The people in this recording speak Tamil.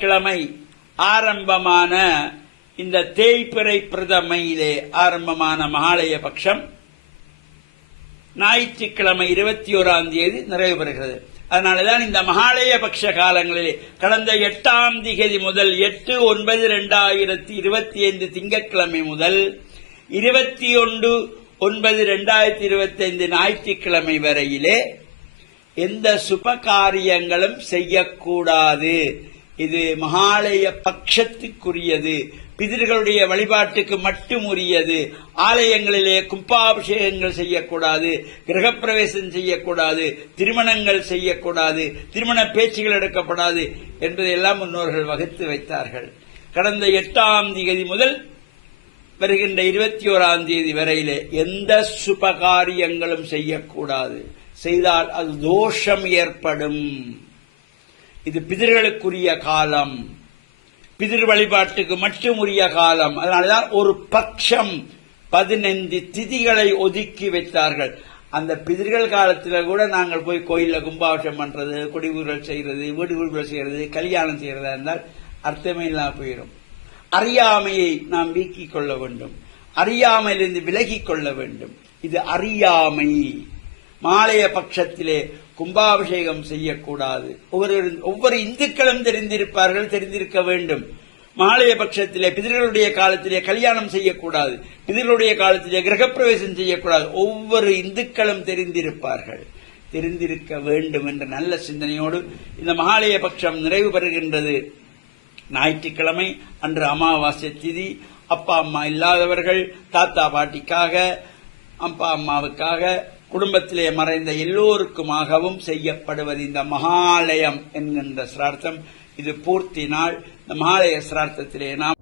கிழமை ஆரம்பமான இந்த தேய்பிறை பிரதமையிலே ஆரம்பமான மகாலய பட்சம் ஞாயிற்றுக்கிழமை இருபத்தி ஓராம் தேதி நிறைவு பெறுகிறது அதனாலதான் இந்த மகாலய பட்ச காலங்களிலே கடந்த எட்டாம் திகதி முதல் எட்டு ஒன்பது இரண்டாயிரத்தி இருபத்தி ஐந்து திங்கட்கிழமை முதல் இருபத்தி ஒன்று ஒன்பது இரண்டாயிரத்தி இருபத்தி ஐந்து ஞாயிற்றுக்கிழமை வரையிலே எந்த சுப காரியங்களும் செய்யக்கூடாது. இது மகாலய பட்சத்துக்குரியது பிதர்களுடைய வழிபாட்டுக்கு மட்டும் உரியது. ஆலயங்களிலே கும்பாபிஷேகங்கள் செய்யக்கூடாது. கிரகப்பிரவேசம் செய்யக்கூடாது. திருமணங்கள் செய்யக்கூடாது. திருமண பேச்சுகள் எடுக்கப்படாது என்பதையெல்லாம் முன்னோர்கள் வகுத்து வைத்தார்கள். கடந்த எட்டாம் தேதி முதல் வருகின்ற இருபத்தி ஓராம் தேதி வரையிலே எந்த சுபகாரியங்களும் செய்யக்கூடாது. செய்தால் அது தோஷம் ஏற்படும். இது பிதர்களுக்குரிய காலம். பிதிர் வழிபாட்டுக்கு மட்டும் உரிய காலம். அதனாலதான் ஒரு பட்சம் பதினைந்து திதிகளை ஒதுக்கி வைத்தார்கள். அந்த பிதிர்கள் காலத்தில் கூட நாங்கள் போய் கோயிலில் கும்பாபிஷம் பண்றது குடிவுகள் செய்யறது வீடுகள் செய்யறது கல்யாணம் செய்யறதா இருந்தால் அர்த்தமே இல்லாம போயிடும். அறியாமையை நாம் வீக்கிக் கொள்ள வேண்டும். அறியாமையிலிருந்து விலகிக் கொள்ள வேண்டும். இது அறியாமை. மாலைய பட்சத்திலே கும்பாபிஷேகம் செய்யக்கூடாது. ஒவ்வொரு ஒவ்வொரு இந்துக்களும் தெரிந்திருப்பார்கள் தெரிந்திருக்க வேண்டும். மாலைய பட்சத்திலே பிதர்களுடைய காலத்திலே கல்யாணம் செய்யக்கூடாது. பிதர்களுடைய காலத்திலே கிரகப்பிரவேசம் செய்யக்கூடாது. ஒவ்வொரு இந்துக்களும் தெரிந்திருப்பார்கள். தெரிந்திருக்க வேண்டும் என்ற நல்ல சிந்தனையோடு இந்த மகாலய பட்சம் நிறைவு பெறுகின்றது. ஞாயிற்றுக்கிழமை அன்று அமாவாசை திதி. அப்பா அம்மா இல்லாதவர்கள் தாத்தா பாட்டிக்காக அப்பா அம்மாவுக்காக குடும்பத்திலே மறைந்த எல்லோருக்குமாகவும் செய்யப்படுவது இந்த மகாலயம் என்கின்ற சிரார்த்தம். இது பூர்த்தி நாள். இந்த மகாலய சிரார்த்தத்திலே நாம்